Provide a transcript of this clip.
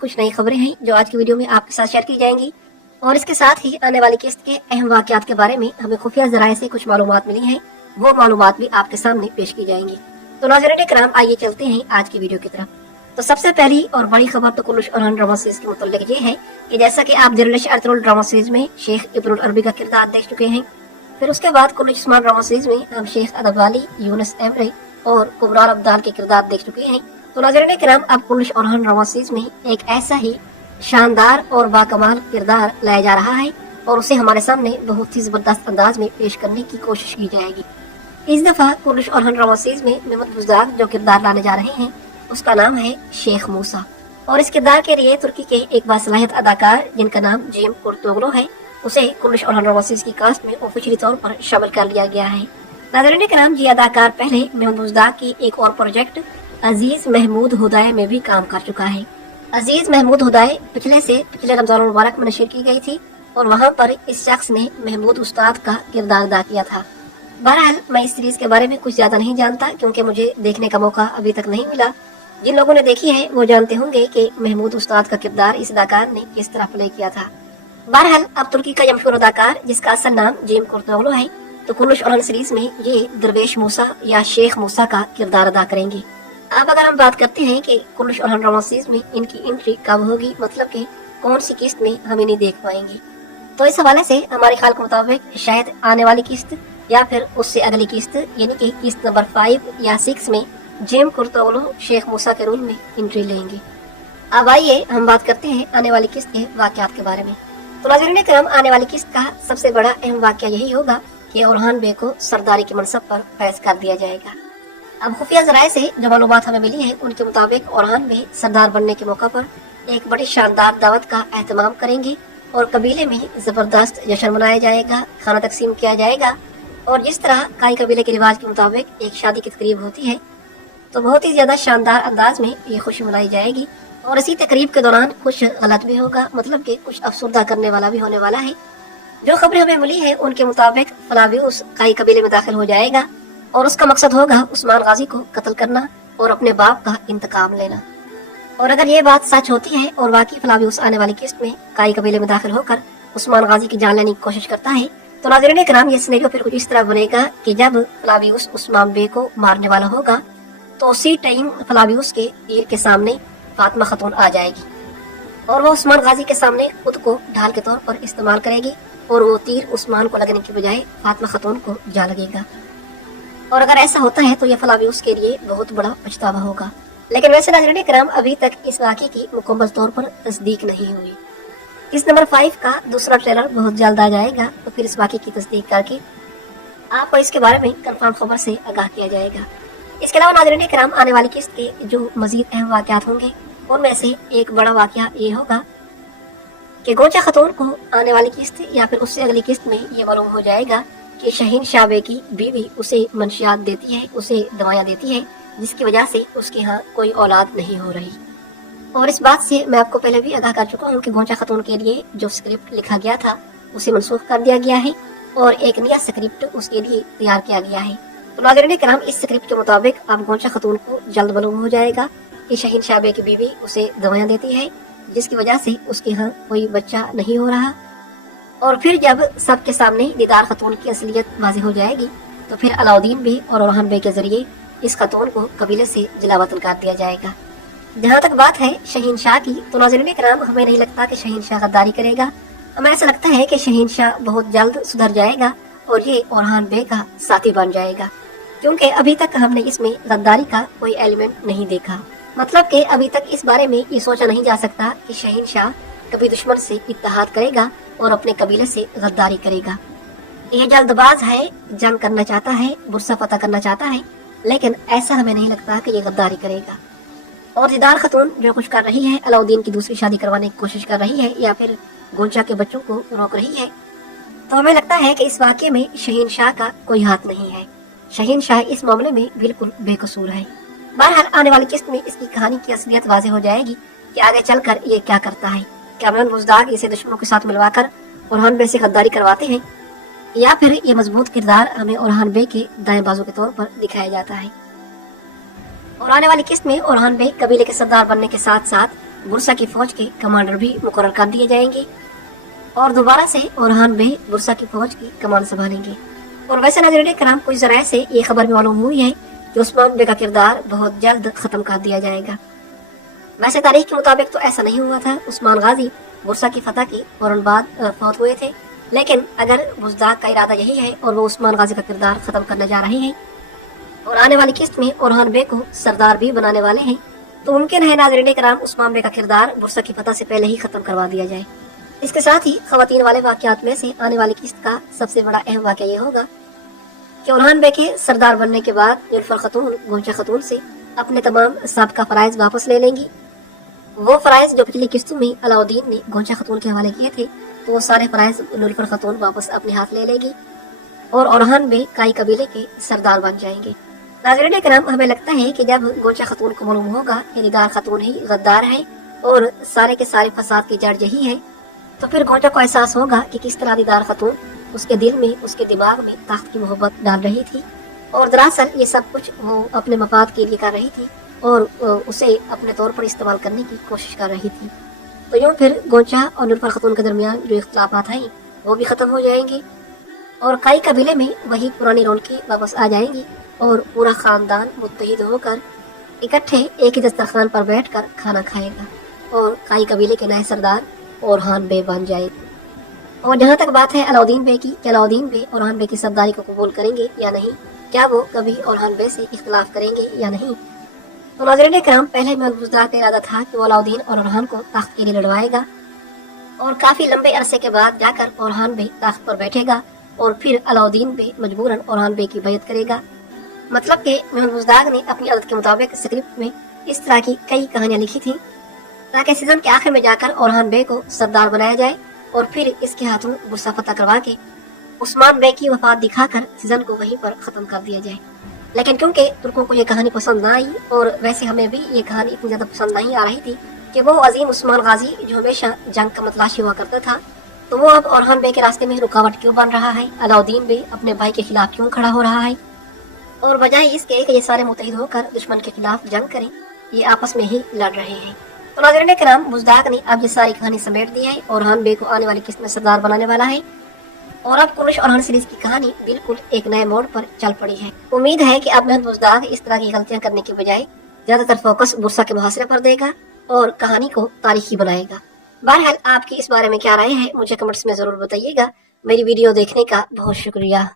कुछ नई खबरें हैं जो आज की वीडियो में आपके साथ शेयर की जाएंगी और इसके साथ ही आने वाली किस्त के अहम वाकयात के बारे में हमें खुफिया जराये से कुछ मालूमात मिली हैं, वो मालूमात भी आपके सामने पेश की जाएंगी। तो नाज़रीन किराम, आइए चलते हैं आज की वीडियो की तरफ। तो सबसे पहली और बड़ी खबर तो कुल्लुश और ड्रामा सीरीज के मुताल्लिक ये है कि जैसा कि आप दिलश अर्तुगरुल ड्रामा सीरीज में शेख इब्नुल अरबी का किरदार देख चुके हैं, फिर उसके बाद कुल्लुश उस्मान ड्रामा सीरीज में हम शेख अदब वाली, यूनुस एमरे और कुबरान अब्दाल के किरदार देख चुके हैं। तो नाज़रीन किराम, अब कुल्लुश और ड्रामा सीरीज में एक ऐसा ही शानदार और बाकमाल किरदार लाया जा रहा है और उसे हमारे सामने बहुत ही जबरदस्त अंदाज में पेश करने की कोशिश की जाएगी। इस दफा कुल्लुश और ड्रामा सीरीज में मेहमद बुज़दाग जो किरदार लाने जा रहे हैं उसका नाम है शेख मूसा और इस किरदार के लिए तुर्की के एक बासलाहियत अदाकार जिनका नाम जेम कुर्तोगलू है, उसे कुल्लुश और ड्रामा सीरीज की कास्ट में ऑफिशियली तौर पर शामिल कर लिया गया है। नाज़रीन किराम, ये अदाकार पहले मेहमद बुज़दाग की एक और प्रोजेक्ट अजीज महमूद हुदाय में भी काम कर चुका है। अजीज महमूद हुदाय पिछले रमजान मुबारक में नशर की गई थी और वहाँ पर इस शख्स ने महमूद उस्ताद का किरदार अदा किया था। बहरहाल मैं इस सीरीज के बारे में कुछ ज्यादा नहीं जानता क्योंकि मुझे देखने का मौका अभी तक नहीं मिला। जिन लोगों ने देखी है वो जानते होंगे कि महमूद उस्ताद का किरदार इस अदाकार ने किस तरह प्ले किया था। बहरहाल अब तुर्की का मशहूर अदाकार जिसका असल नाम जेम कुर्तोगलू है, तो कुल्लुश और सीरीज में ये दरवेश मूसा या शेख मूसा का किरदार अदा करेंगे। अब अगर हम बात करते हैं कि कुल्लुश और ड्रामा सीरीज में इनकी एंट्री कब होगी, मतलब कि कौन सी किस्त में हम इन्हें देख पाएंगे, तो इस हवाले से हमारे ख्याल के मुताबिक शायद आने वाली किस्त या फिर उससे अगली किस्त यानी कि किस्त नंबर 5 या 6 में जेम कुर्तोगलू शेख मूसा के रोल में एंट्री लेंगे। अब आइए हम बात करते हैं आने वाली किस्त के वाकयात के बारे में। तो नाज़रीन किराम, आने वाली किस्त का सबसे बड़ा अहम वाकया यही होगा कि ओरहान बे को सरदारी के मनसब पर फैज कर दिया जाएगा। अब खुफिया जराये से जो मालूमात हमें मिली है उनके मुताबिक ओरहान बे सरदार बनने के मौका पर एक बड़ी शानदार दावत का एहतमाम करेंगे और कबीले में जबरदस्त जश्न मनाया जाएगा, खाना तकसीम किया जाएगा और जिस तरह काई कबीले के रिवाज के मुताबिक एक शादी की तकरीब होती है तो बहुत ही ज्यादा शानदार अंदाज में ये खुशी मनाई जाएगी और इसी तकरीब के दौरान कुछ गलत भी होगा, मतलब कि कुछ अफसुर्दा करने वाला भी होने वाला है। जो खबरें हमें मिली है उनके मुताबिक फलाबियुस काई कबीले में दाखिल हो जाएगा और उसका मकसद होगा उस्मान गाजी को कत्ल करना और अपने बाप का इंतकाम लेना। और अगर ये बात सच होती है और वाकई फलाबियुस आने वाली किस्त में काई कबीले में दाखिल होकर उस्मान गाजी की जान लेने की कोशिश करता है, तो नाज़रीन किराम, ये सिनेरियो फिर कुछ इस तरह बनेगा कि जब फलाबियुस उस्मान बे को मारने वाला होगा तो उसी टाइम फलाबियुस के तीर के सामने फातिमा खतून आ जाएगी और वो उस्मान गाजी के सामने खुद को ढाल के तौर पर इस्तेमाल करेगी और वो तीर उस्मान को लगने की बजाय फातिमा खतून को जा लगेगा। और अगर ऐसा होता है तो यह फलाबियुस के लिए बहुत बड़ा पछतावा होगा। लेकिन वैसे नाज़रीन किराम, अभी तक इस वाक़े की मुकम्मल तौर पर तस्दीक नहीं हुई। इस नंबर 5 का दूसरा ट्रेलर बहुत जल्द आ जाएगा, तो फिर इस वाक़े की तस्दीक करके आपको इसके बारे में कंफर्म खबर से आगाह किया जाएगा। इसके अलावा नाज़रीन किराम, आने वाली किस्त के जो मजीद अहम वाक़यात होंगे उनमें से एक बड़ा वाक़या ये होगा कि गोचा खतून को आने वाली किस्त या फिर उससे अगली किस्त में ये मालूम हो जाएगा कि शहीन शाह बे की बीवी उसे मंशियात देती है, उसे दवाइयाँ देती है, जिसकी वजह से उसके यहाँ कोई औलाद नहीं हो रही। और इस बात से मैं आपको पहले भी आगाह कर चुका हूँ कि गोचा खतून के लिए जो स्क्रिप्ट लिखा गया था उसे मनसूख कर दिया गया है और एक नया स्क्रिप्ट उसके लिए तैयार किया गया है। तो नाज़रीन किराम, इस स्क्रिप्ट के मुताबिक अब गोचा खतून को जल्द मालूम हो जाएगा कि शहीन शाह बे की बीवी उसे दवाइयाँ देती है, जिसकी वजह से उसके यहाँ कोई बच्चा नहीं हो रहा। और फिर जब सबके सामने दीदार खतून की असलियत वाज़ेह हो जाएगी तो फिर अलाउद्दीन बे और ओरहान बे के जरिए इस खतून को कबीले से जिलावतन कर दिया जाएगा। जहाँ तक बात है शहीन शाह की, तो नाज़रीन किराम, हमें नहीं लगता कि शहीन शाह गद्दारी करेगा। हमें ऐसा लगता है कि शहीन शाह बहुत जल्द सुधर जाएगा और ये ओरहान बे का साथी बन जाएगा, क्योंकि अभी तक हमने इसमें गद्दारी का कोई एलिमेंट नहीं देखा। मतलब कि अभी तक इस बारे में ये सोचा नहीं जा सकता कि शहीन शाह कभी दुश्मन से इत्तेहाद करेगा और अपने कबीले से गद्दारी करेगा। यह जल्दबाज है, जंग करना चाहता है, बुरसा पता करना चाहता है, लेकिन ऐसा हमें नहीं लगता कि ये गद्दारी करेगा। और दीदार खतून जो कुछ कर रही है, अलाउद्दीन की दूसरी शादी करवाने की कोशिश कर रही है या फिर गोंचा के बच्चों को रोक रही है, तो हमें लगता है कि इस वाक़े में शहीन शाह का कोई हाथ नहीं है। शहीन शाह इस मामले में बिल्कुल बेकसूर है। बहरहाल आने वाली किस्त में इसकी कहानी की असलियत वाज़ेह हो जाएगी कि आगे चलकर ये क्या करता है। क्या मेहमद बुज़दाग इसे दुश्मनों के साथ मिलवाकर ओरहान बे से गद्दारी करवाते हैं या फिर ये मजबूत किरदार हमें ओरहान बे के दाएं बाजू के तौर पर दिखाया जाता है। और आने वाली किस्त में ओरहान बे कबीले के सरदार बनने के साथ साथ बुरसा की फौज के कमांडर भी मुकर्रर कर दिए जाएंगे और दोबारा से ओरहान बे बुरसा की फौज की कमान संभालेंगे। और वैसे नाज़रीन किराम कुछ ज़राए से ये खबर भी मालूम हुई है कि उस्मान बे का किरदार बहुत जल्द खत्म कर दिया जाएगा। वैसे तारीख के मुताबिक तो ऐसा नहीं हुआ था, उस्मान गाजी बुरसा की फतह के फौरन बाद फौत हुए थे, लेकिन अगर बुज़दाग का इरादा यही है और वो उस्मान गाजी का किरदार खत्म करने जा रहे हैं और आने वाली किस्त में ओरहान बे को सरदार भी बनाने वाले हैं, तो मुमकिन है नाज़रीन किराम उस्मान बे का किरदार बुरसा की फतह से पहले ही खत्म करवा दिया जाए। इसके साथ ही खवातीन वाले वाकयात में से आने वाली किस्त का सबसे बड़ा अहम वाकया ये होगा कि ओरहान बे के सरदार बनने के बाद नीलुफर खतून गोंचा खतून से अपने तमाम साबका फराइज वापस ले लेंगी। वो फराइज जो पिछली किस्तों में अलाउद्दीन ने गोंचा खतून के हवाले किए थे, तो वो सारे फराइज नीलुफर खतून वापस अपने हाथ ले लेगी और ओरहान बे काई कबीले के सरदार बन जाएंगे। नाज़रीन किराम हमें लगता है कि जब गोंचा खतून को मालूम होगा कि निगार खतून ही गद्दार है और सारे के सारे फसाद की जड़ यही है, तो फिर गोंचा को एहसास होगा कि किस तरह दीदार खतून उसके दिल में, उसके दिमाग में तख्त की मोहब्बत डाल रही थी और दरअसल ये सब कुछ वो अपने मफाद के लिए कर रही थी और उसे अपने तौर पर इस्तेमाल करने की कोशिश कर रही थी। तो यूँ फिर गोंचा और नीलुफर खतून के दरमियान जो इख्तलाफात हैं वो भी ख़त्म हो जाएंगे और कई कबीले में वही पुरानी रौनकें वापस आ जाएंगी और पूरा ख़ानदान मुत्तहिद होकर इकट्ठे एक ही दस्तरखान पर बैठकर खाना खाएगा और कई कबीले के नए सरदार ओरहान बे बन जाएगी। और जहाँ तक बात है अलाउद्दीन बे की, क्या अलाउद्दीन बे ओरहान बे की सरदारी को कबूल करेंगे या नहीं, क्या वो कभी ओरहान बे से इख्तलाफ करेंगे या नहीं, तो नाज़रीन किराम पहले में बुज़दाग का इरादा था कि वो अलाउद्दीन और ओरहान को तख्त के लिए लड़वाएगा और काफ़ी लंबे अरसे के बाद जाकर ओरहान बे तख्त पर बैठेगा और फिर अलाउद्दीन बे मजबूरन ओरहान बे की बैयत करेगा। मतलब कि मेहमूद बुज़दाग ने अपनी आदत के मुताबिक स्क्रिप्ट में इस तरह की कई कहानियां लिखी थी ताकि सीजन के आखिर में जाकर ओरहान बे को सरदार बनाया जाए और फिर इसके हाथों बुरसा फतह करवा के उस्मान बे की वफात दिखाकर सीजन को वहीं पर खत्म कर दिया जाए। लेकिन क्योंकि तुर्कों को ये कहानी पसंद ना आई और वैसे हमें भी ये कहानी इतनी ज्यादा पसंद नहीं आ रही थी कि वो अजीम उस्मान गाजी जो हमेशा जंग का मतलाशी हुआ करता था, तो वो अब ओरहान बे के रास्ते में रुकावट क्यों बन रहा है, अलाउद्दीन बे अपने भाई के खिलाफ क्यों खड़ा हो रहा है और बजाय इसके कि ये सारे मुत्तहिद होकर दुश्मन के खिलाफ जंग करें, ये आपस में ही लड़ रहे हैं। तो नाज़रीन किराम बुज़दाग ने अब ये सारी कहानी समेट दी है। ओरहान बे को आने वाली किस्त में सरदार बनाने वाला है और अब कुरैश ओरहान सीरीज की कहानी बिल्कुल एक नए मोड़ पर चल पड़ी है। उम्मीद है कि अब मेहमूद बुज़दाग इस तरह की गलतियां करने के बजाय ज्यादातर फोकस बुरसा के मुहासरे पर देगा और कहानी को तारीखी बनाएगा। बहरहाल आपकी इस बारे में क्या राय है मुझे कमेंट्स में जरूर बताइएगा। मेरी वीडियो देखने का बहुत शुक्रिया।